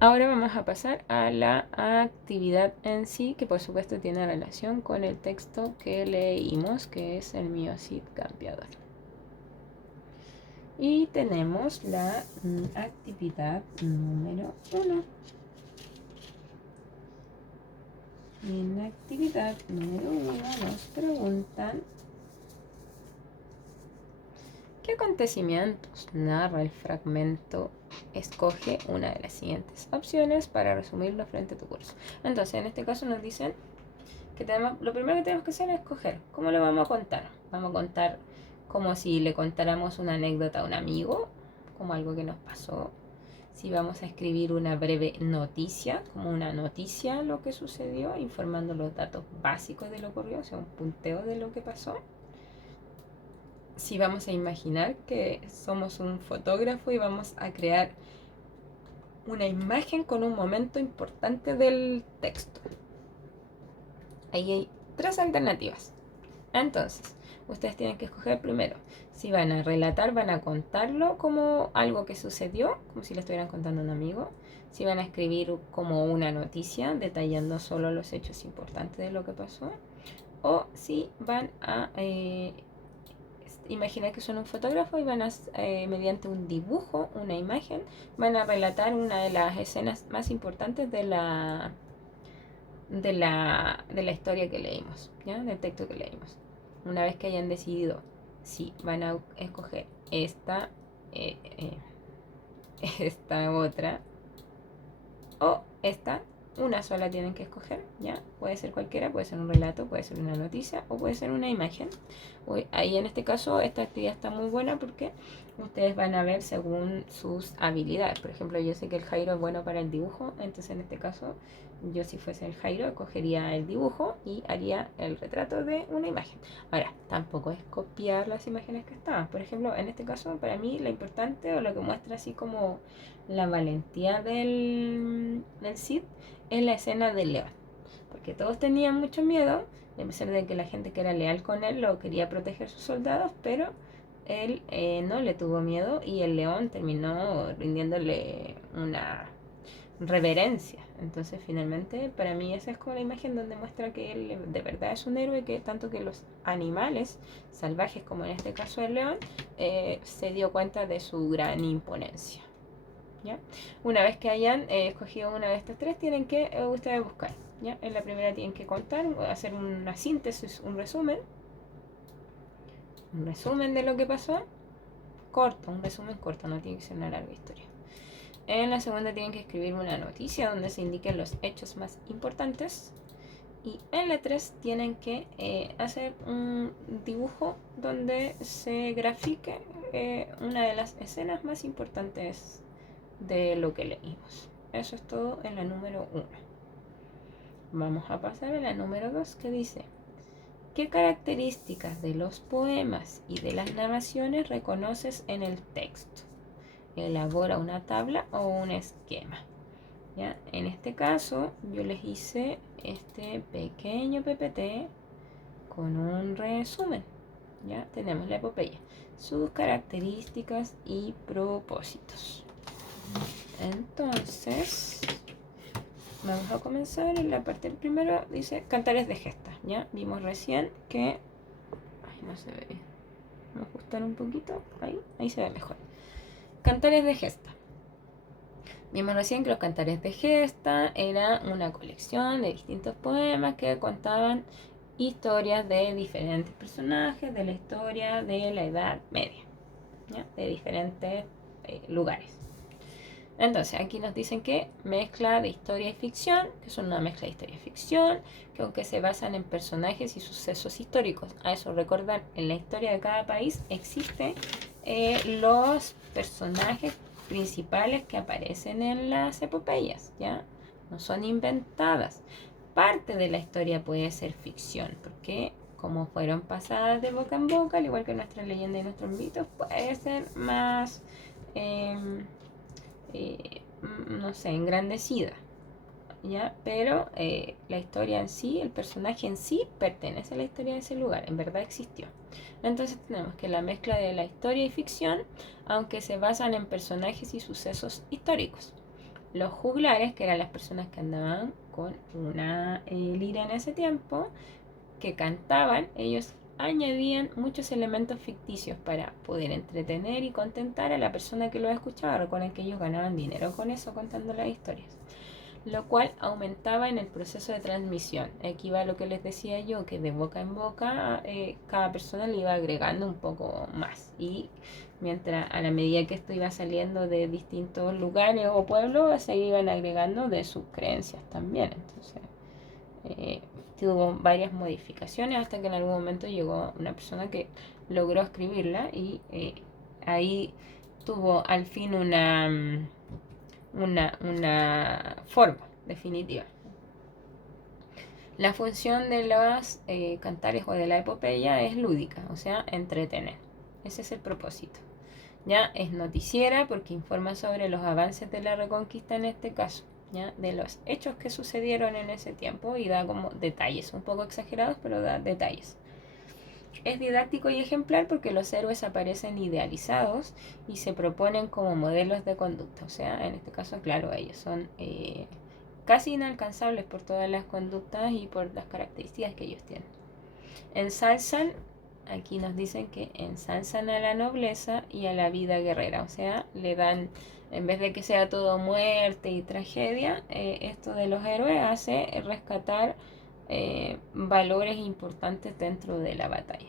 Ahora vamos a pasar a la actividad en sí, que por supuesto tiene relación con el texto que leímos, que es el mío Cid Campeador. Y tenemos la actividad número 1. Y en la actividad número 1 nos preguntan: ¿qué acontecimientos narra el fragmento? Escoge una de las siguientes opciones para resumirlo frente a tu curso. Entonces, en este caso nos dicen que lo primero que tenemos que hacer es escoger cómo lo vamos a contar. Vamos a contar como si le contáramos una anécdota a un amigo, como algo que nos pasó. Si vamos a escribir una breve noticia, como una noticia lo que sucedió, informando los datos básicos de lo ocurrido, o sea, un punteo de lo que pasó. Si vamos a imaginar que somos un fotógrafo y vamos a crear una imagen con un momento importante del texto. Ahí hay 3 alternativas. Entonces, ustedes tienen que escoger primero si van a relatar, van a contarlo como algo que sucedió, como si le estuvieran contando a un amigo. Si van a escribir como una noticia, detallando solo los hechos importantes de lo que pasó. O si van a imaginar que son un fotógrafo y van a, mediante un dibujo, una imagen, van a relatar una de las escenas más importantes de la historia que leímos, ¿ya? Del texto que leímos. Una vez que hayan decidido si van a escoger eh, eh, esta otra o esta, una sola tienen que escoger, ¿ya? Puede ser cualquiera, puede ser un relato, puede ser una noticia o puede ser una imagen. Ahí en este caso esta actividad está muy buena porque ustedes van a ver según sus habilidades. Por ejemplo, yo sé que el Jairo es bueno para el dibujo, entonces en este caso yo si fuese el Jairo cogería el dibujo y haría el retrato de una imagen. Ahora, tampoco es copiar las imágenes que estaban. Por ejemplo, en este caso para mí lo importante o lo que muestra así como la valentía del Cid es la escena del león. Porque todos tenían mucho miedo, a pesar de que la gente que era leal con él lo quería proteger a sus soldados, pero él no le tuvo miedo y el león terminó rindiéndole una reverencia. Entonces finalmente para mí esa es como la imagen donde muestra que él de verdad es un héroe, que tanto que los animales salvajes como en este caso el león se dio cuenta de su gran imponencia. ¿Ya? Una vez que hayan escogido una de estas 3, tienen que ustedes buscar. ¿Ya? En la primera tienen que contar, hacer una síntesis, un resumen de lo que pasó, corto, un resumen corto, no tiene que ser una larga historia. En la segunda tienen que escribir una noticia donde se indiquen los hechos más importantes. Y en la 3 tienen que hacer un dibujo donde se grafique una de las escenas más importantes de lo que leímos. Eso es todo en la número 1. Vamos a pasar a la número 2, que dice: ¿qué características de los poemas y de las narraciones reconoces en el texto? Elabora una tabla o un esquema. ¿Ya? En este caso yo les hice este pequeño PPT con un resumen. ¿Ya? Tenemos la epopeya, sus características y propósitos. Entonces, vamos a comenzar en la parte primero. Dice cantares de gesta. Ya vimos recién que... Ay, no se ve. Vamos a ajustar un poquito. Ahí se ve mejor. Cantares de gesta. Vimos recién que los cantares de gesta era una colección de distintos poemas que contaban historias de diferentes personajes de la historia de la Edad Media, ¿ya? De diferentes lugares. Entonces, aquí nos dicen que mezcla de historia y ficción, que son una mezcla de historia y ficción, que aunque se basan en personajes y sucesos históricos. A eso recordar, en la historia de cada país existen los personajes principales que aparecen en las epopeyas, ¿ya? No son inventadas. Parte de la historia puede ser ficción, porque como fueron pasadas de boca en boca, al igual que nuestra leyenda y nuestros mitos, puede ser más... no sé, engrandecida, ¿ya? Pero la historia en sí, el personaje en sí, pertenece a la historia de ese lugar, en verdad existió. Entonces tenemos que la mezcla de la historia y ficción, aunque se basan en personajes y sucesos históricos. Los juglares, que eran las personas que andaban con una lira en ese tiempo, que cantaban, ellos añadían muchos elementos ficticios para poder entretener y contentar a la persona que los escuchaba. Recuerden que ellos ganaban dinero con eso, contando las historias, lo cual aumentaba en el proceso de transmisión. Aquí va lo que les decía yo, que de boca en boca cada persona le iba agregando un poco más, y mientras, a la medida que esto iba saliendo de distintos lugares o pueblos, se iban agregando de sus creencias también. Entonces eh, tuvo varias modificaciones hasta que en algún momento llegó una persona que logró escribirla, y ahí tuvo al fin una forma definitiva. La función de los cantares o de la epopeya es lúdica, o sea, entretener. Ese es el propósito. Ya es noticiera porque informa sobre los avances de la reconquista en este caso, ya de los hechos que sucedieron en ese tiempo, y da como detalles, un poco exagerados, pero da detalles. Es didáctico y ejemplar porque los héroes aparecen idealizados y se proponen como modelos de conducta. O sea, en este caso, claro, ellos son casi inalcanzables por todas las conductas y por las características que ellos tienen. Ensalzan, aquí nos dicen que ensalzan a la nobleza y a la vida guerrera. O sea, le dan, en vez de que sea todo muerte y tragedia, esto de los héroes hace rescatar valores importantes dentro de la batalla.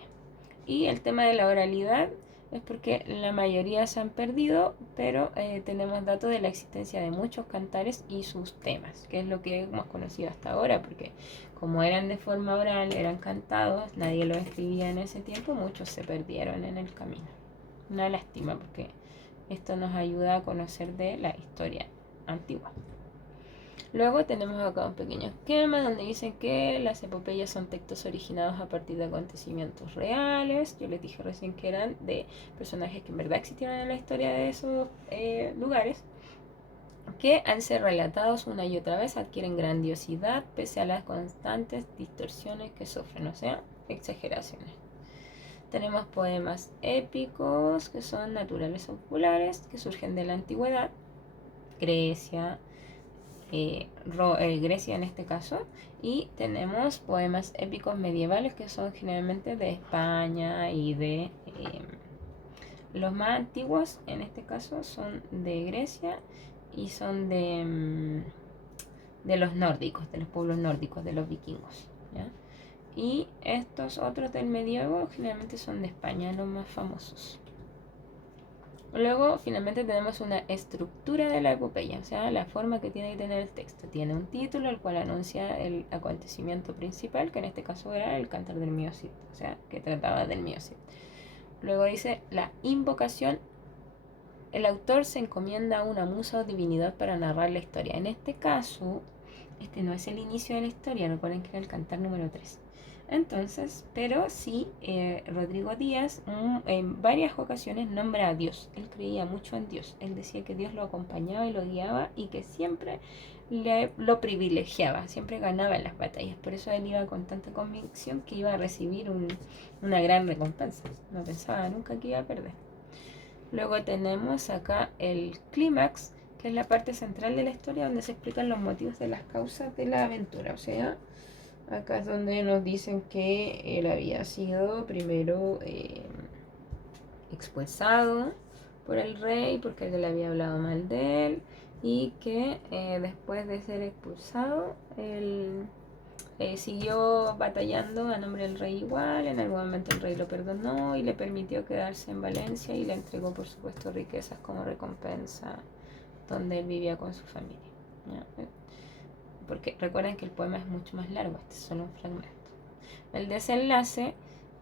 Y el tema de la oralidad es porque la mayoría se han perdido, pero tenemos datos de la existencia de muchos cantares y sus temas, que es lo que hemos conocido hasta ahora, porque como eran de forma oral, eran cantados, nadie los escribía en ese tiempo, muchos se perdieron en el camino. Una lástima, porque esto nos ayuda a conocer de la historia antigua. Luego tenemos acá un pequeño esquema donde dicen que las epopeyas son textos originados a partir de acontecimientos reales. Yo les dije recién que eran de personajes que en verdad existieron en la historia de esos lugares, que al ser relatados una y otra vez adquieren grandiosidad pese a las constantes distorsiones que sufren, o sea, exageraciones. Tenemos poemas épicos que son naturales o populares, que surgen de la antigüedad, Grecia, Grecia en este caso, y tenemos poemas épicos medievales que son generalmente de España y de los más antiguos en este caso son de Grecia y son de los nórdicos, de los pueblos nórdicos, de los vikingos, ¿ya? Y estos otros del medievo generalmente son de España, los más famosos. Luego, finalmente tenemos una estructura de la epopeya, o sea, la forma que tiene que tener el texto. Tiene un título, el cual anuncia el acontecimiento principal, que en este caso era el Cantar del Mío Cid, o sea, que trataba del Mío Cid. Luego dice la invocación. El autor se encomienda a una musa o divinidad para narrar la historia. En este caso, este no es el inicio de la historia, recuerden que era el Cantar número 3. Entonces, pero sí, Rodrigo Díaz en varias ocasiones nombra a Dios. Él creía mucho en Dios. Él decía que Dios lo acompañaba y lo guiaba y que siempre lo privilegiaba, siempre ganaba en las batallas. Por eso él iba con tanta convicción que iba a recibir una gran recompensa. No pensaba nunca que iba a perder. Luego tenemos acá el clímax, que es la parte central de la historia donde se explican los motivos de las causas de la aventura. O sea, acá es donde nos dicen que él había sido primero expulsado por el rey porque él le había hablado mal de él, y que después de ser expulsado él siguió batallando a nombre del rey igual. En algún momento el rey lo perdonó y le permitió quedarse en Valencia y le entregó por supuesto riquezas como recompensa, donde él vivía con su familia, ¿ya? Porque recuerden que el poema es mucho más largo, este es solo un fragmento. El desenlace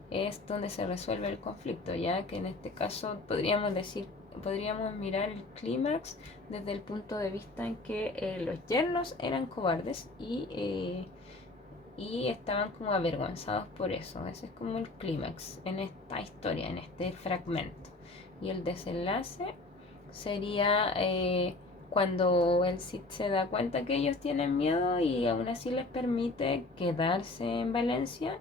es donde se resuelve el conflicto, ya que en este caso podríamos mirar el clímax desde el punto de vista en que los yernos eran cobardes y estaban como avergonzados por eso. Ese es como el clímax en esta historia, en este fragmento. Y el desenlace sería cuando el Cid se da cuenta que ellos tienen miedo y aún así les permite quedarse en Valencia,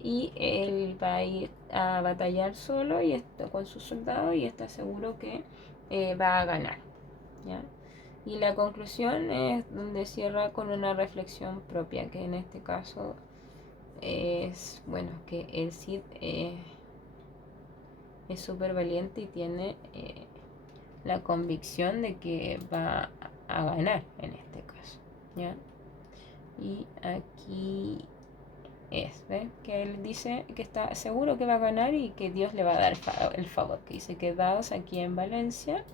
y él va a ir a batallar solo y con sus soldados y está seguro que va a ganar, ¿ya? Y la conclusión es donde cierra con una reflexión propia, que en este caso es, bueno, que el Cid es súper valiente y tiene la convicción de que va a ganar en este caso, ¿ya? Y aquí ¿ves? Que él dice que está seguro que va a ganar y que Dios le va a dar el favor, que dice: quedaos aquí en Valencia,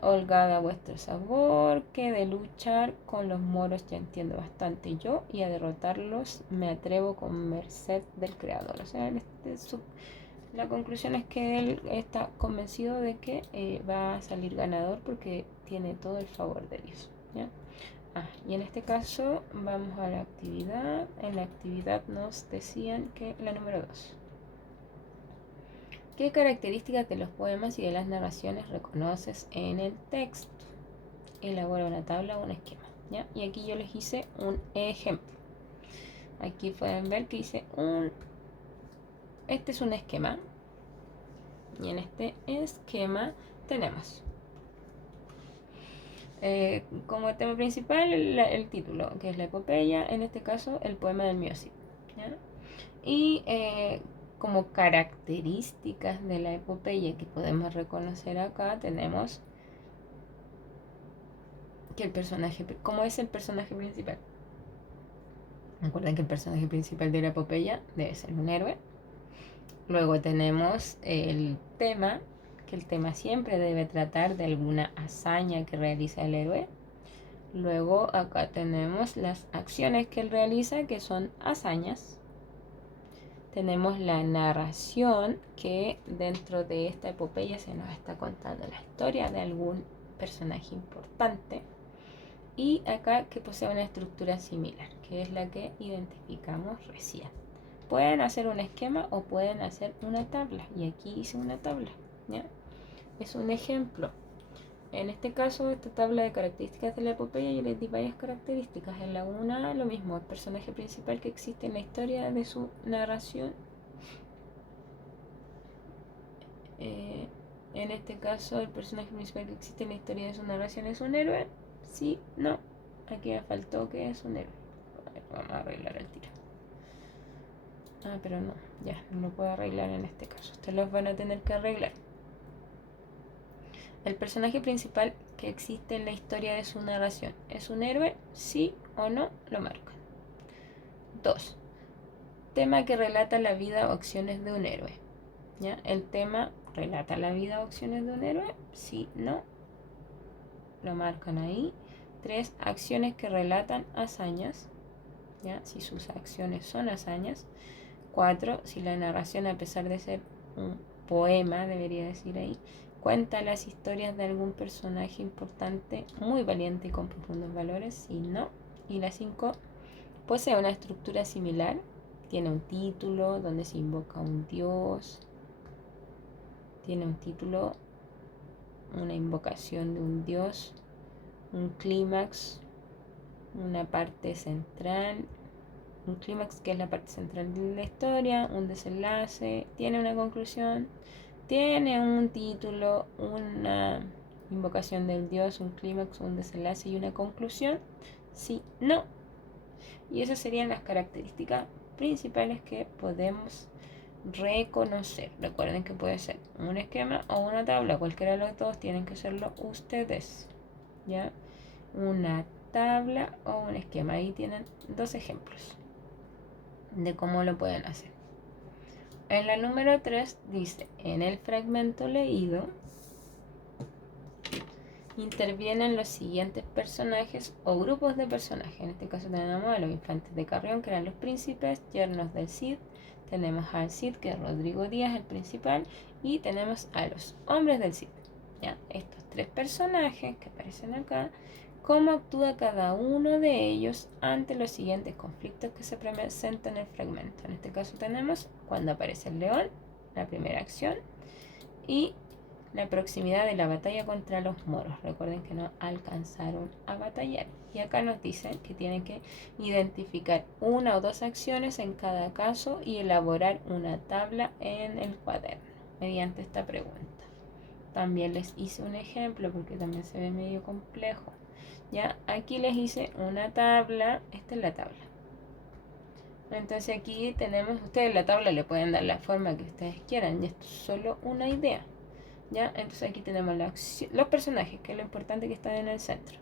holgada vuestro sabor, que de luchar con los moros ya entiendo bastante yo, y a derrotarlos me atrevo con merced del Creador. O sea, la conclusión es que él está convencido de que va a salir ganador porque tiene todo el favor de Dios, ¿ya? Y en este caso vamos a la actividad. En la actividad nos decían que la número 2. ¿Qué características de los poemas y de las narraciones reconoces en el texto? Elabora una tabla o un esquema, ¿ya? Y aquí yo les hice un ejemplo. Aquí pueden ver que hice este es un esquema. Y en este esquema tenemos como tema principal el título, que es la epopeya, en este caso el poema del mío Cid, ¿ya? Y como características de la epopeya que podemos reconocer acá, tenemos que el personaje, ¿cómo es el personaje principal? Recuerden que el personaje principal de la epopeya debe ser un héroe. Luego tenemos el tema, que el tema siempre debe tratar de alguna hazaña que realiza el héroe. Luego acá tenemos las acciones que él realiza, que son hazañas. Tenemos la narración, que dentro de esta epopeya se nos está contando la historia de algún personaje importante. Y acá que posee una estructura similar, que es la que identificamos recién. Pueden hacer un esquema o pueden hacer una tabla. Y aquí hice una tabla, ¿ya? Es un ejemplo. En este caso, esta tabla de características de la epopeya, yo les di varias características. En la una, lo mismo, el personaje principal que existe en la historia de su narración. En este caso, el personaje principal que existe en la historia de su narración es un héroe. Sí, no. Aquí me faltó que es un héroe. A ver, vamos a arreglar el tiro. Pero no, ya, no lo puedo arreglar en este caso. Ustedes los van a tener que arreglar. El personaje principal que existe en la historia de su narración es un héroe, sí o no, lo marcan. 2. Tema que relata la vida o acciones de un héroe. ¿Ya? El tema relata la vida o acciones de un héroe, sí, no, lo marcan ahí. 3. Acciones que relatan hazañas, ¿ya? Si sus acciones son hazañas. 4. Si la narración, a pesar de ser un poema, debería decir ahí, cuenta las historias de algún personaje importante, muy valiente y con profundos valores, si no. Y la 5. Posee una estructura similar, tiene un título donde se invoca un dios, tiene un título, una invocación de un dios, un clímax, una parte central, un clímax que es la parte central de la historia, un desenlace, tiene una conclusión, tiene un título, una invocación del dios, un clímax, un desenlace y una conclusión. Sí, no. Y esas serían las características principales que podemos reconocer. Recuerden que puede ser un esquema o una tabla, cualquiera de los dos, tienen que serlo ustedes, ¿ya? Una tabla o un esquema. Ahí tienen dos ejemplos de cómo lo pueden hacer. En la número 3 dice: en el fragmento leído intervienen los siguientes personajes o grupos de personajes. En este caso tenemos a los infantes de Carrión, que eran los príncipes, yernos del Cid. Tenemos al Cid, que es Rodrigo Díaz, el principal. Y tenemos a los hombres del Cid, ¿ya? Estos tres personajes que aparecen acá, cómo actúa cada uno de ellos ante los siguientes conflictos que se presentan en el fragmento. En este caso tenemos cuando aparece el león, la primera acción, y la proximidad de la batalla contra los moros. Recuerden que no alcanzaron a batallar. Y acá nos dicen que tienen que identificar una o dos acciones en cada caso y elaborar una tabla en el cuaderno mediante esta pregunta. también les hice un ejemplo porque también se ve medio complejo. Ya, aquí les hice una tabla, esta es la tabla. Entonces aquí tenemos, ustedes la tabla le pueden dar la forma que ustedes quieran, y esto es solo una idea. ¿Ya? Entonces aquí tenemos los personajes, que es lo importante que están en el centro.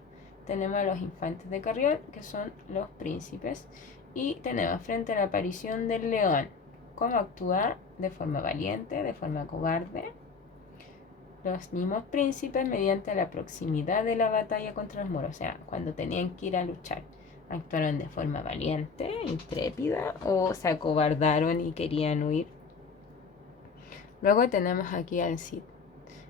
Tenemos a los infantes de Carrión, que son los príncipes. Y tenemos frente a la aparición del león, cómo actúa de forma valiente, de forma cobarde. Los mismos príncipes mediante la proximidad de la batalla contra los moros. O sea, cuando tenían que ir a luchar, actuaron de forma valiente, intrépida, o se acobardaron y querían huir. Luego tenemos aquí al Cid.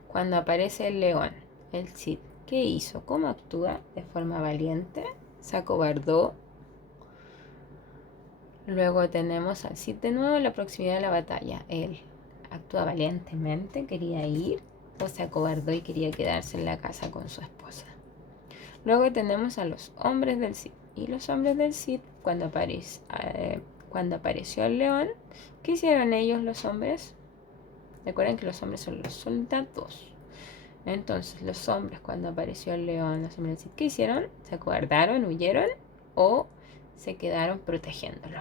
Cuando aparece el león, el Cid, ¿qué hizo? ¿Cómo actúa? De forma valiente, se acobardó. Luego tenemos al Cid de nuevo en la proximidad de la batalla. Él actúa valientemente, quería ir, o se acobardó y quería quedarse en la casa con su esposa. Luego tenemos a los hombres del Cid. Y los hombres del Cid, cuando apareció el león, ¿qué hicieron ellos los hombres? Recuerden que los hombres son los soldados. Entonces, los hombres, cuando apareció el león, los hombres del Cid, ¿qué hicieron? ¿Se acobardaron, huyeron o se quedaron protegiéndolo?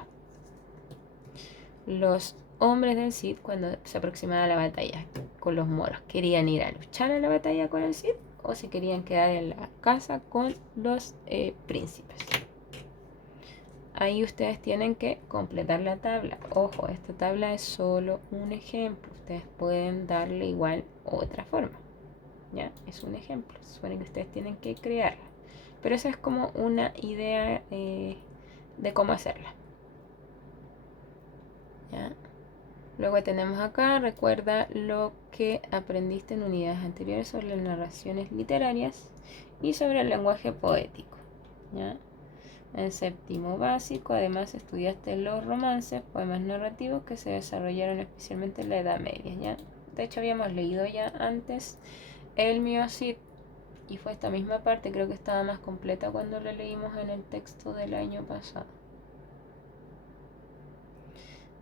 Los hombres del Cid, cuando se aproximaba a la batalla con los moros, ¿querían ir a luchar a la batalla con el Cid o se querían quedar en la casa con los príncipes? Ahí ustedes tienen que completar la tabla. Ojo, esta tabla es solo un ejemplo. Ustedes pueden darle igual otra forma. ¿Ya? Es un ejemplo. Se supone que ustedes tienen que crearla. Pero esa es como una idea de cómo hacerla. ¿Ya? Luego tenemos acá, recuerda lo que aprendiste en unidades anteriores sobre las narraciones literarias y sobre el lenguaje poético. ¿Ya? En séptimo básico, además estudiaste los romances, poemas narrativos que se desarrollaron especialmente en la Edad Media. ¿Ya? De hecho, habíamos leído ya antes el Miocid y fue esta misma parte, creo que estaba más completa cuando lo leímos en el texto del año pasado.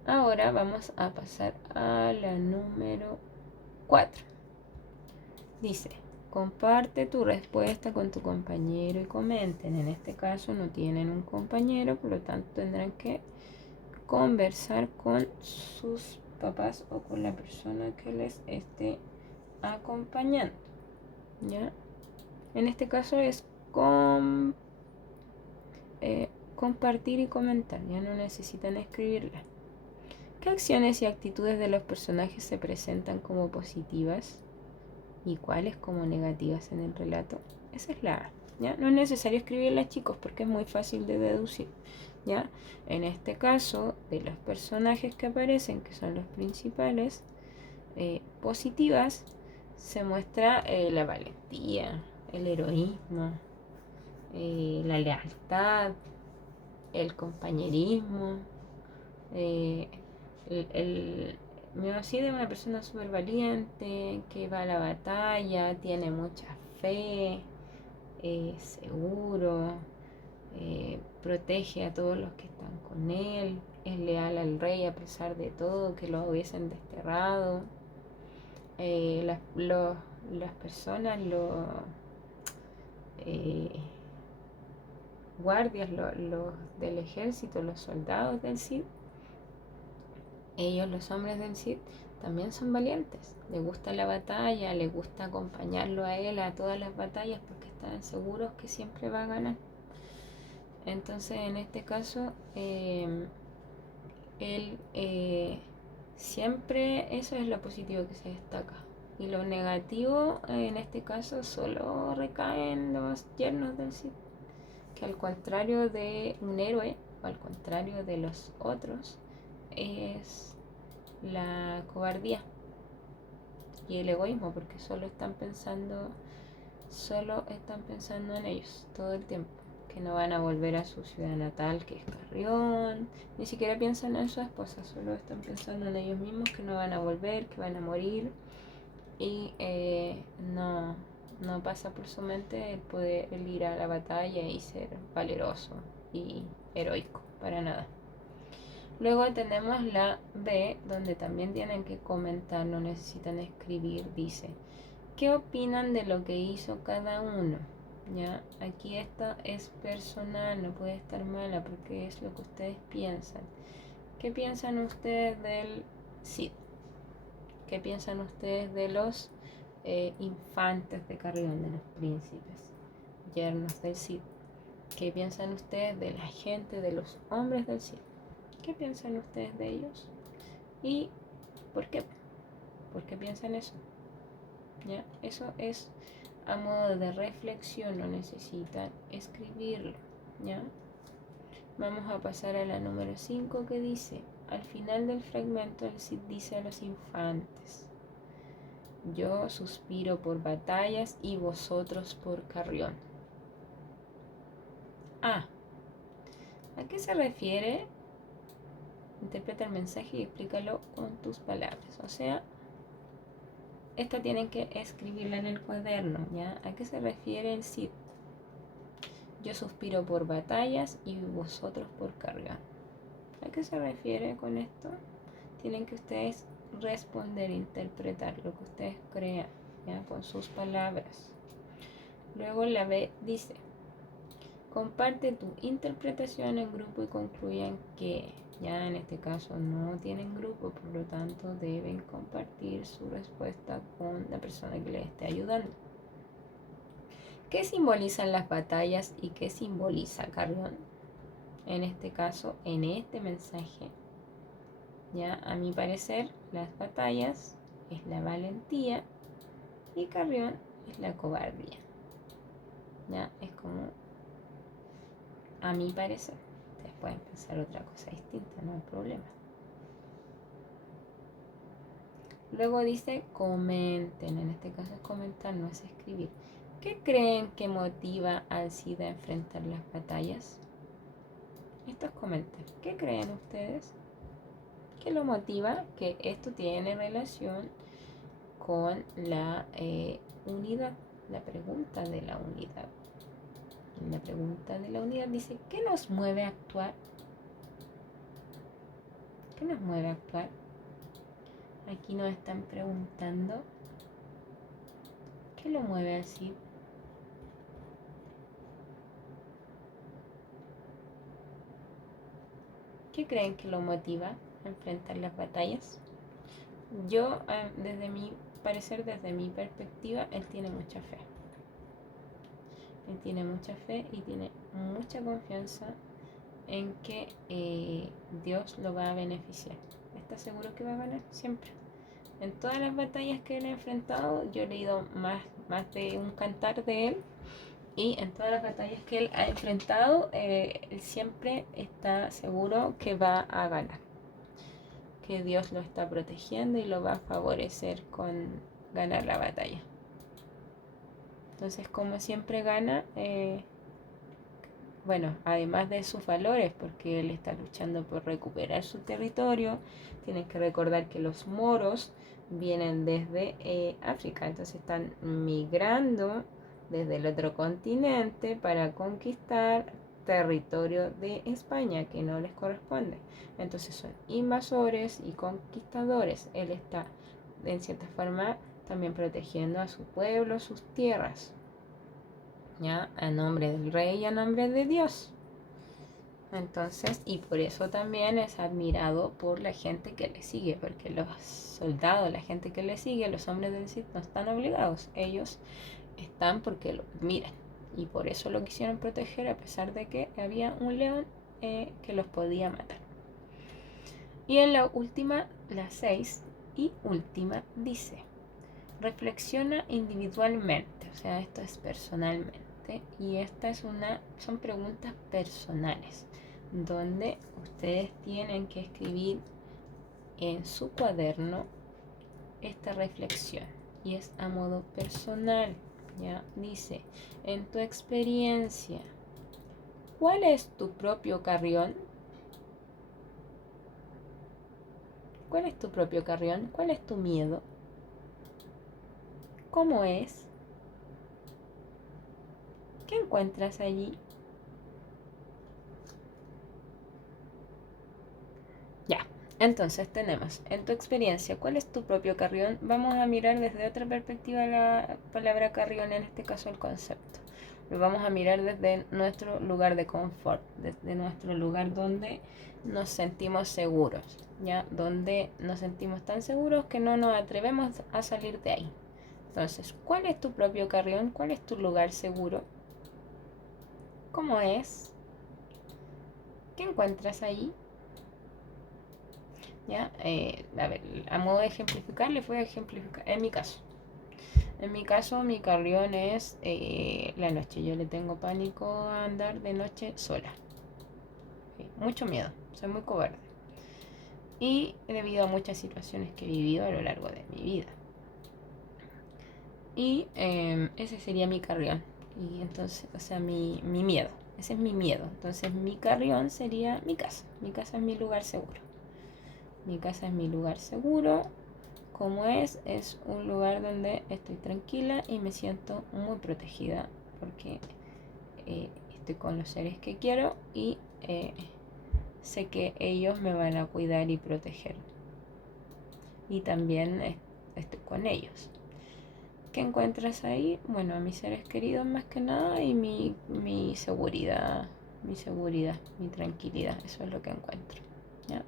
Ahora vamos a pasar a la número 4. Dice, comparte tu respuesta con tu compañero y comenten. En este caso no tienen un compañero, por lo tanto tendrán que conversar con sus papás o con la persona que les esté acompañando. ¿Ya? En este caso es compartir y comentar, ya no necesitan escribirla. ¿Qué acciones y actitudes de los personajes se presentan como positivas y cuáles como negativas en el relato? Esa es la A, ¿ya? No es necesario escribirlas, chicos, porque es muy fácil de deducir, ¿ya? En este caso, de los personajes que aparecen, que son los principales, positivas, se muestra la valentía, el heroísmo, la lealtad, el compañerismo. Miosid es una persona súper valiente, que va a la batalla, tiene mucha fe, seguro, protege a todos los que están con él, es leal al rey a pesar de todo, que lo hubiesen desterrado. Las personas, los guardias, los del ejército, los soldados del Cid, ellos, los hombres del Cid, también son valientes. Les gusta la batalla, les gusta acompañarlo a él a todas las batallas porque están seguros que siempre va a ganar. Entonces, en este caso, él siempre, eso es lo positivo que se destaca. Y lo negativo, en este caso, solo recae en los yernos del Cid, que al contrario de un héroe, o al contrario de los otros, es la cobardía y el egoísmo, porque solo están pensando en ellos todo el tiempo, que no van a volver a su ciudad natal, que es Carrión, ni siquiera piensan en su esposa, solo están pensando en ellos mismos, que no van a volver, que van a morir, y no pasa por su mente el poder ir a la batalla y ser valeroso y heroico, para nada. Luego tenemos la B, donde también tienen que comentar, no necesitan escribir. Dice, ¿Qué opinan de lo que hizo cada uno? ¿Ya? Aquí esto es personal, no puede estar mala porque es lo que ustedes piensan. ¿Qué piensan ustedes del Cid? ¿Qué piensan ustedes de los infantes de Carrión, de los príncipes, yernos del Cid? ¿Qué piensan ustedes de la gente, de los hombres del Cid? ¿Qué piensan ustedes de ellos? ¿Y por qué? ¿Por qué piensan eso? ¿Ya? Eso es a modo de reflexión, no necesitan escribirlo. ¿Ya? Vamos a pasar a la número 5 que dice, al final del fragmento el Cid dice a los infantes, yo suspiro por batallas y vosotros por Carrión. ¿A qué se refiere? Interpreta el mensaje y explícalo con tus palabras. O sea, esta tienen que escribirla en el cuaderno, ¿ya? ¿A qué se refiere el Cid? Yo suspiro por batallas y vosotros por Carrión. ¿A qué se refiere con esto? Tienen que ustedes responder, interpretar lo que ustedes crean, ¿ya? Con sus palabras. Luego la B dice, comparte tu interpretación en grupo y concluyan que, ya en este caso no tienen grupo, por lo tanto deben compartir su respuesta con la persona que les esté ayudando. ¿Qué simbolizan las batallas y qué simboliza Carrión? En este caso, en este mensaje, ya a mi parecer, las batallas es la valentía y Carrión es la cobardía. Ya es como a mi parecer. Ustedes pueden pensar otra cosa distinta, no hay problema. Luego dice comenten, en este caso es comentar, no es escribir. ¿Qué creen que motiva al Cid a enfrentar las batallas? Esto es comentar. ¿Qué creen ustedes? ¿Qué lo motiva? Que esto tiene relación con la unidad, la pregunta de la unidad. La pregunta de la unidad dice, ¿qué nos mueve a actuar? ¿Qué nos mueve a actuar? Aquí nos están preguntando, ¿qué lo mueve al Cid? ¿Qué creen que lo motiva a enfrentar las batallas? Yo, desde mi parecer, desde mi perspectiva, él tiene mucha fe. Él tiene mucha fe y tiene mucha confianza en que Dios lo va a beneficiar. ¿Está seguro que va a ganar? Siempre. En todas las batallas que él ha enfrentado, yo he leído más de un cantar de él, y en todas las batallas que él ha enfrentado, él siempre está seguro que va a ganar, que Dios lo está protegiendo y lo va a favorecer con ganar la batalla. Entonces, como siempre gana, bueno, además de sus valores, porque él está luchando por recuperar su territorio, tienen que recordar que los moros vienen desde África, entonces están migrando desde el otro continente para conquistar territorio de España que no les corresponde. Entonces son invasores y conquistadores. Él está, en cierta forma, también protegiendo a su pueblo, sus tierras, ¿ya? A nombre del rey y a nombre de Dios. Entonces, y por eso también es admirado por la gente que le sigue, porque los soldados, la gente que le sigue, los hombres del Cid no están obligados, ellos están porque lo admiran y por eso lo quisieron proteger a pesar de que había un león que los podía matar. Y en la última, la 6 y última, dice, reflexiona individualmente, o sea, esto es personalmente, y son preguntas personales, donde ustedes tienen que escribir en su cuaderno esta reflexión, y es a modo personal, ya dice, en tu experiencia, ¿cuál es tu propio Carrión? ¿Cuál es tu propio Carrión? ¿Cuál es tu miedo? ¿Cómo es? ¿Qué encuentras allí? Ya, Entonces tenemos, en tu experiencia, ¿cuál es tu propio carrión? Vamos a mirar desde otra perspectiva la palabra carrión, en este caso el concepto. Lo vamos a mirar desde nuestro lugar de confort, desde nuestro lugar donde nos sentimos seguros, ¿ya? Donde nos sentimos tan seguros que no nos atrevemos a salir de ahí. Entonces, ¿cuál es tu propio carrión? ¿Cuál es tu lugar seguro? ¿Cómo es? ¿Qué encuentras ahí? ¿Ya? A ver, a modo de ejemplificar, les voy a ejemplificar. En mi caso, mi carrión es la noche. Yo le tengo pánico a andar de noche sola. Mucho miedo, soy muy cobarde. Y debido a muchas situaciones que he vivido a lo largo de mi vida. Y ese sería mi carrión. Y entonces, o sea, mi miedo. Ese es mi miedo. Entonces, mi carrión sería mi casa. Mi casa es mi lugar seguro. Mi casa es mi lugar seguro. Como es un lugar donde estoy tranquila y me siento muy protegida porque estoy con los seres que quiero y sé que ellos me van a cuidar y proteger. Y también estoy con ellos. ¿Qué encuentras ahí? Bueno, a mis seres queridos más que nada y mi seguridad, mi tranquilidad, eso es lo que encuentro. ¿Ya?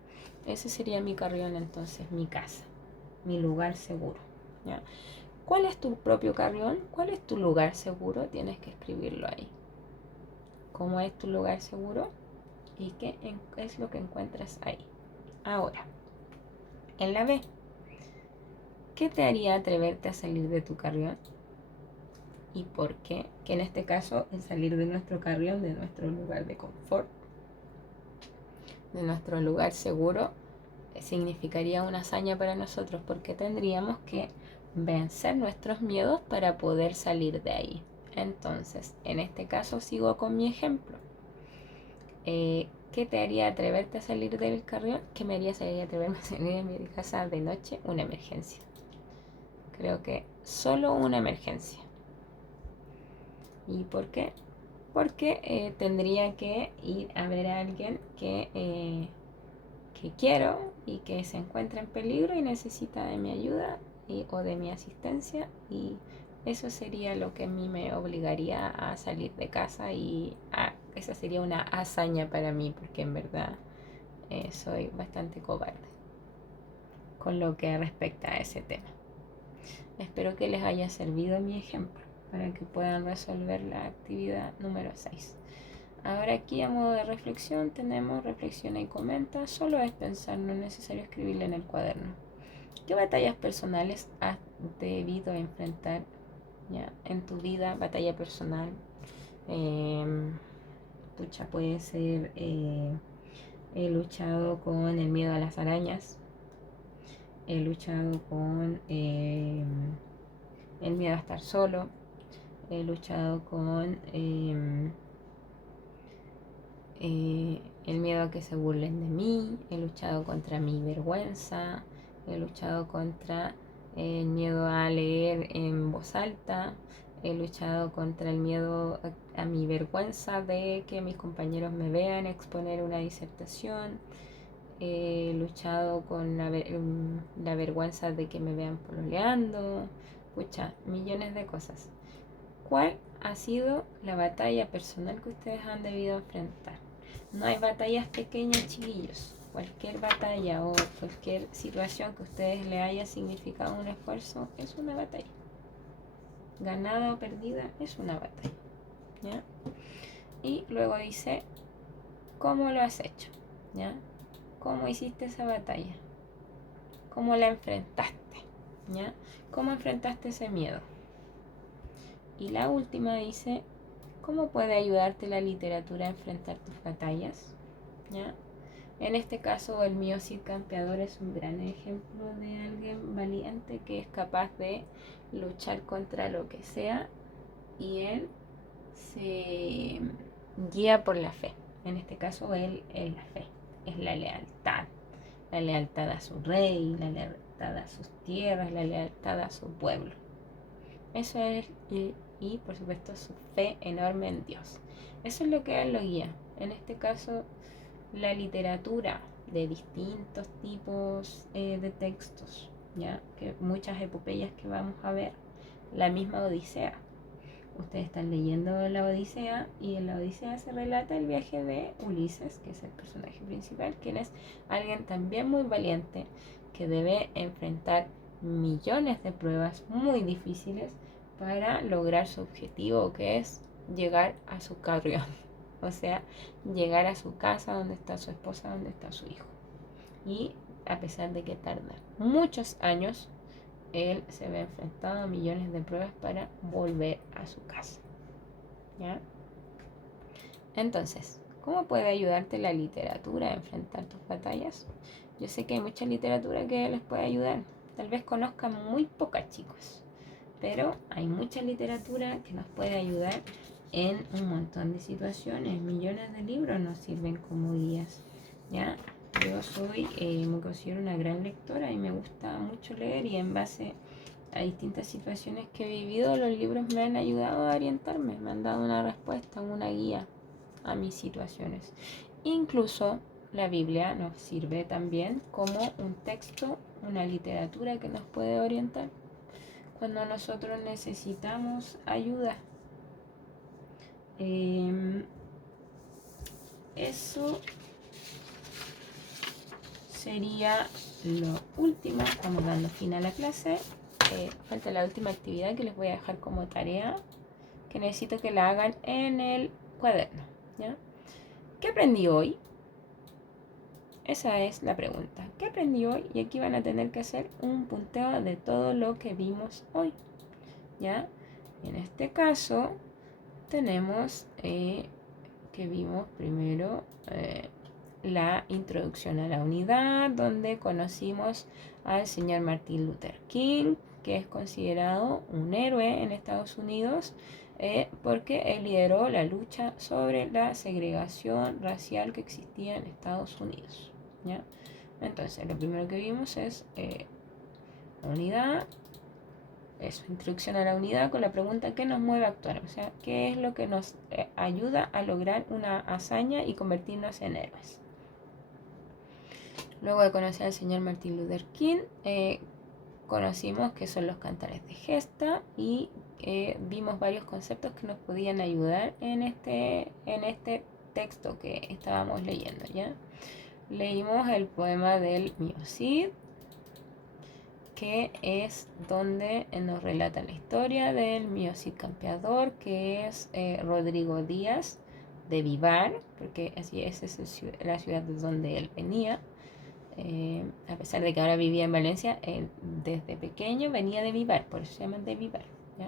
Ese sería mi carrión entonces, mi casa, mi lugar seguro. ¿Ya? ¿Cuál es tu propio carrión? ¿Cuál es tu lugar seguro? Tienes que escribirlo ahí. ¿Cómo es tu lugar seguro? ¿Y qué es lo que encuentras ahí? Ahora, en la B, ¿qué te haría atreverte a salir de tu carrión? ¿Y por qué? Que en este caso el salir de nuestro carrión, de nuestro lugar de confort, de nuestro lugar seguro, significaría una hazaña para nosotros porque tendríamos que vencer nuestros miedos para poder salir de ahí. Entonces, en este caso sigo con mi ejemplo. ¿Qué te haría atreverte a salir del carrión? ¿Qué me haría atreverme a salir de mi casa de noche? Una emergencia. Creo que solo una emergencia. ¿Y por qué? Porque tendría que ir a ver a alguien que quiero y que se encuentra en peligro y necesita de mi ayuda o de mi asistencia, y eso sería lo que a mí me obligaría a salir de casa y esa sería una hazaña para mí porque en verdad soy bastante cobarde con lo que respecta a ese tema. Espero que les haya servido mi ejemplo para que puedan resolver la actividad número 6. Ahora aquí a modo de reflexión tenemos reflexiona y comenta. Solo es pensar, no es necesario escribirle en el cuaderno. ¿Qué batallas personales has debido enfrentar ya en tu vida? Batalla personal. Puede ser he luchado con el miedo a las arañas. He luchado con el miedo a estar solo. He luchado con el miedo a que se burlen de mí, he luchado contra mi vergüenza, he luchado contra el miedo a leer en voz alta, he luchado contra el miedo a mi vergüenza de que mis compañeros me vean exponer una disertación, he luchado con la vergüenza de que me vean pololeando, millones de cosas. ¿Cuál ha sido la batalla personal que ustedes han debido enfrentar? No hay batallas pequeñas, chiquillos. Cualquier batalla o cualquier situación que a ustedes le haya significado un esfuerzo es una batalla. Ganada o perdida es una batalla. ¿Ya? Y luego dice, ¿cómo lo has hecho? ¿Ya? ¿Cómo hiciste esa batalla? ¿Cómo la enfrentaste? ¿Ya? ¿Cómo enfrentaste ese miedo? Y la última dice, ¿cómo puede ayudarte la literatura a enfrentar tus batallas? ¿Ya? En este caso, el mío Cid Campeador es un gran ejemplo de alguien valiente que es capaz de luchar contra lo que sea y él se guía por la fe. En este caso, él es la fe, es la lealtad a su rey, la lealtad a sus tierras, la lealtad a su pueblo. Eso es, y por supuesto su fe enorme en Dios. Eso es lo que a él lo guía. En este caso, la literatura de distintos tipos de textos, ¿ya? Que muchas epopeyas que vamos a ver, la misma Odisea. Ustedes están leyendo la Odisea y en la Odisea se relata el viaje de Ulises, que es el personaje principal, quien es alguien también muy valiente, que debe enfrentar millones de pruebas muy difíciles para lograr su objetivo, que es llegar a su carrión, o sea, llegar a su casa donde está su esposa, donde está su hijo. Y a pesar de que tarda muchos años, él se ve enfrentado a millones de pruebas para volver a su casa, ¿ya? Entonces, ¿cómo puede ayudarte la literatura a enfrentar tus batallas? Yo sé que hay mucha literatura que les puede ayudar. Tal vez conozcan muy pocas, chicos, pero hay mucha literatura que nos puede ayudar en un montón de situaciones. Millones de libros nos sirven como guías, ¿ya? Yo me considero una gran lectora y me gusta mucho leer, y en base a distintas situaciones que he vivido, los libros me han ayudado a orientarme, me han dado una respuesta, una guía a mis situaciones. Incluso la Biblia nos sirve también como un texto, una literatura que nos puede orientar cuando nosotros necesitamos ayuda. Eso sería lo último. Estamos dando fin a la clase. Falta la última actividad que les voy a dejar como tarea, que necesito que la hagan en el cuaderno, ¿ya? ¿Qué aprendí hoy? Esa es la pregunta. ¿Qué aprendí hoy? Y aquí van a tener que hacer un punteo de todo lo que vimos hoy, ¿ya? Y en este caso tenemos que vimos primero la introducción a la unidad, donde conocimos al señor Martin Luther King, que es considerado un héroe en Estados Unidos porque él lideró la lucha sobre la segregación racial que existía en Estados Unidos, ¿ya? Entonces, lo primero que vimos es unidad, eso, introducción a la unidad con la pregunta ¿qué nos mueve a actuar? O sea, ¿qué es lo que nos ayuda a lograr una hazaña y convertirnos en héroes? Luego de conocer al señor Martin Luther King, conocimos qué son los cantares de gesta y vimos varios conceptos que nos podían ayudar en este texto que estábamos leyendo, ¿ya? Leímos el poema del Mio Cid, que es donde nos relata la historia del Mio Cid campeador, que es Rodrigo Díaz de Vivar, porque así es la ciudad de donde él venía. A pesar de que ahora vivía en Valencia, él desde pequeño venía de Vivar, por eso se llama de Vivar, ¿ya?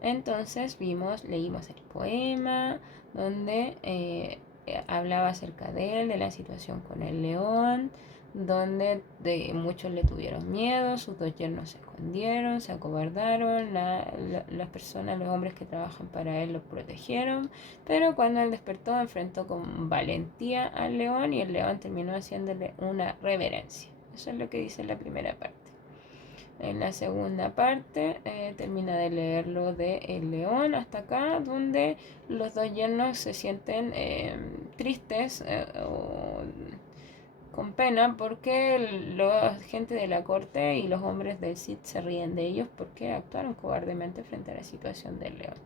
Entonces leímos el poema donde hablaba acerca de él, de la situación con el león, donde muchos le tuvieron miedo, sus dos yernos se escondieron, se acobardaron, las personas, los hombres que trabajan para él los protegieron, pero cuando él despertó enfrentó con valentía al león y el león terminó haciéndole una reverencia. Eso es lo que dice la primera parte. En la segunda parte termina de leerlo de El León hasta acá, donde los dos yernos se sienten tristes o con pena porque la gente de la corte y los hombres del Cid se ríen de ellos porque actuaron cobardemente frente a la situación del león.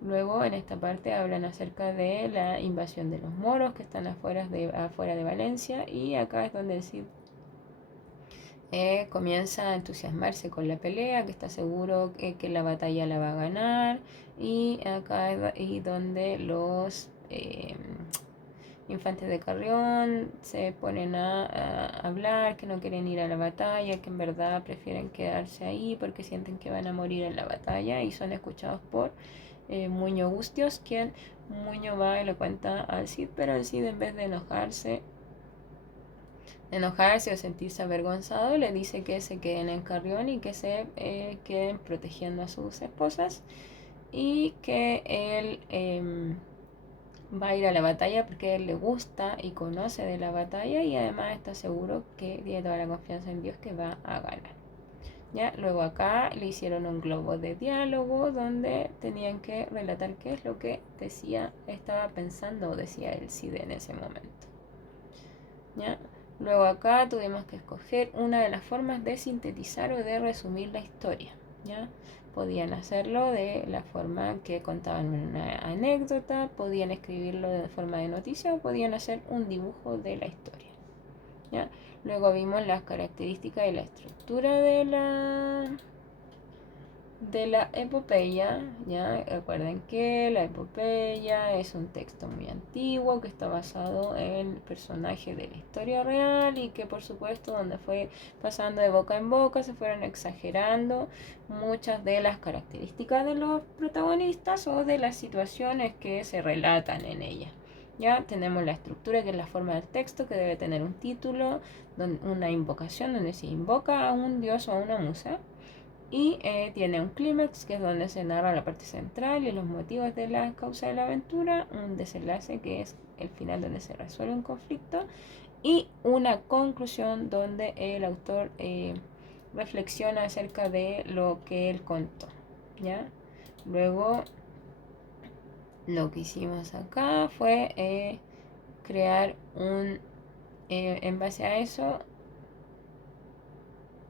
Luego en esta parte hablan acerca de la invasión de los moros que están afuera de Valencia, y acá es donde el Cid comienza a entusiasmarse con la pelea, que está seguro que la batalla la va a ganar, y acá y donde los infantes de Carrión se ponen a hablar que no quieren ir a la batalla, que en verdad prefieren quedarse ahí porque sienten que van a morir en la batalla, y son escuchados por Muño Gustios, quien Muño va y le cuenta al Cid, pero el Cid, en vez de enojarse o sentirse avergonzado, le dice que se queden en Carrión y que se queden protegiendo a sus esposas, y que él va a ir a la batalla porque a él le gusta y conoce de la batalla, y además está seguro que tiene toda la confianza en Dios que va a ganar. ¿Ya? Luego acá le hicieron un globo de diálogo donde tenían que relatar qué es lo que estaba pensando o decía el Cid en ese momento, ¿ya? Luego acá tuvimos que escoger una de las formas de sintetizar o de resumir la historia, ¿ya? Podían hacerlo de la forma que contaban una anécdota, podían escribirlo de forma de noticia o podían hacer un dibujo de la historia, ¿ya? Luego vimos las características y la estructura de la epopeya, ¿ya? Recuerden que la epopeya es un texto muy antiguo que está basado en personajes de la historia real y que por supuesto donde fue pasando de boca en boca se fueron exagerando muchas de las características de los protagonistas o de las situaciones que se relatan en ella. Ya tenemos la estructura, que es la forma del texto, que debe tener un título, una invocación donde se invoca a un dios o a una musa. Y tiene un clímax, que es donde se narra la parte central y los motivos de la causa de la aventura, un desenlace, que es el final donde se resuelve un conflicto, y una conclusión donde el autor reflexiona acerca de lo que él contó, ¿ya? Luego, lo que hicimos acá fue crear en base a eso,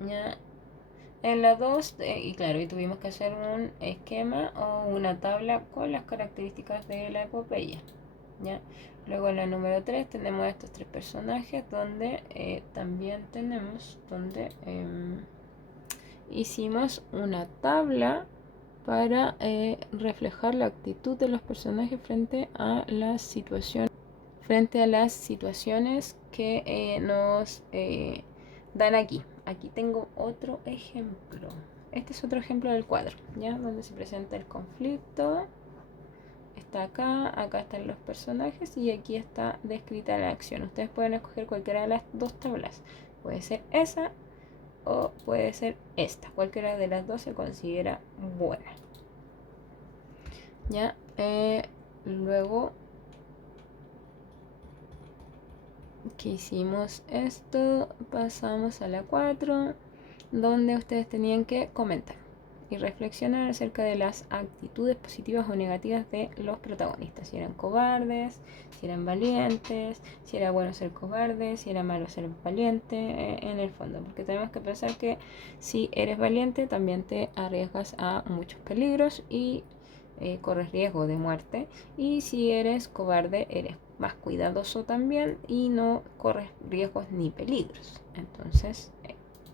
¿ya? En la 2, y claro, y tuvimos que hacer un esquema o una tabla con las características de la epopeya, ¿ya? Luego en la número 3 tenemos estos tres personajes donde también tenemos, donde hicimos una tabla para reflejar la actitud de los personajes frente a las situaciones que nos dan aquí. Aquí tengo otro ejemplo. Este es otro ejemplo del cuadro, ¿ya? Donde se presenta el conflicto. Está acá, acá están los personajes y aquí está descrita la acción. Ustedes pueden escoger cualquiera de las dos tablas. Puede ser esa o puede ser esta. Cualquiera de las dos se considera buena. ¿Ya? Luego que hicimos esto, pasamos a la 4, donde ustedes tenían que comentar y reflexionar acerca de las actitudes positivas o negativas de los protagonistas, si eran cobardes, si eran valientes, si era bueno ser cobarde, si era malo ser valiente, en el fondo, porque tenemos que pensar que si eres valiente también te arriesgas a muchos peligros y corres riesgo de muerte, y si eres cobarde eres más cuidadoso también y no corres riesgos ni peligros. Entonces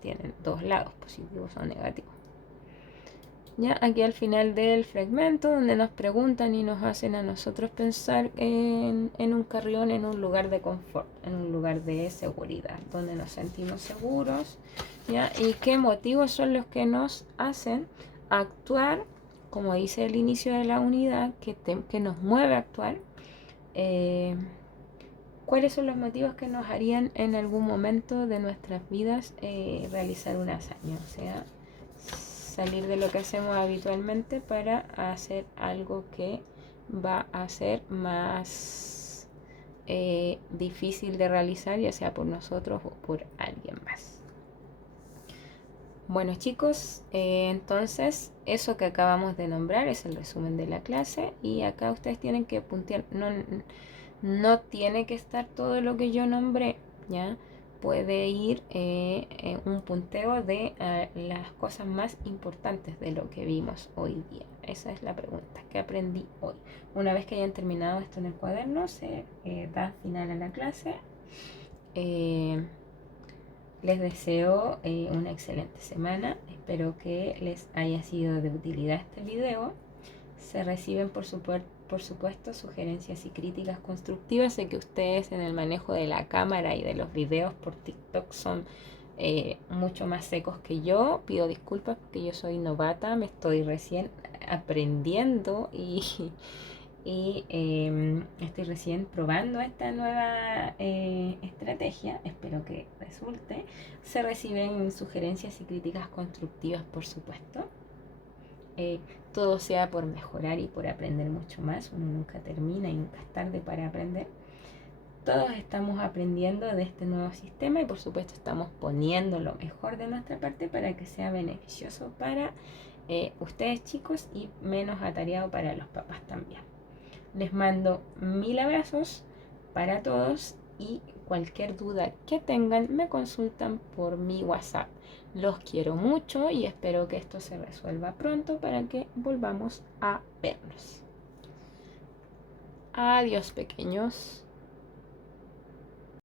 tienen dos lados, positivos o negativos. Ya aquí al final del fragmento, donde nos preguntan y nos hacen a nosotros pensar en un carrión, en un lugar de confort, en un lugar de seguridad, donde nos sentimos seguros, ¿ya? Y qué motivos son los que nos hacen actuar, como dice el inicio de la unidad, que nos mueve a actuar. ¿Cuáles son los motivos que nos harían en algún momento de nuestras vidas realizar una hazaña? O sea, salir de lo que hacemos habitualmente para hacer algo que va a ser más difícil de realizar, ya sea por nosotros o por alguien más. Bueno chicos, entonces eso que acabamos de nombrar es el resumen de la clase y acá ustedes tienen que puntear, no tiene que estar todo lo que yo nombré, ¿ya? Puede ir un punteo de las cosas más importantes de lo que vimos hoy día. Esa es la pregunta, ¿qué aprendí hoy? Una vez que hayan terminado esto en el cuaderno, se da final a la clase. Les deseo una excelente semana. Espero que les haya sido de utilidad este video. Se reciben por supuesto sugerencias y críticas constructivas. Sé que ustedes en el manejo de la cámara y de los videos por TikTok son mucho más secos que yo. Pido disculpas porque yo soy novata, me estoy recién aprendiendo y estoy recién probando esta nueva estrategia. Espero que resulte. Se reciben sugerencias y críticas constructivas, por supuesto. Todo sea por mejorar y por aprender mucho más. Uno nunca termina y nunca es tarde para aprender. Todos estamos aprendiendo de este nuevo sistema y por supuesto estamos poniendo lo mejor de nuestra parte para que sea beneficioso para ustedes chicos y menos atareado para los papás también. Les mando 1000 abrazos para todos y cualquier duda que tengan, me consultan por mi WhatsApp. Los quiero mucho y espero que esto se resuelva pronto para que volvamos a vernos. Adiós, pequeños.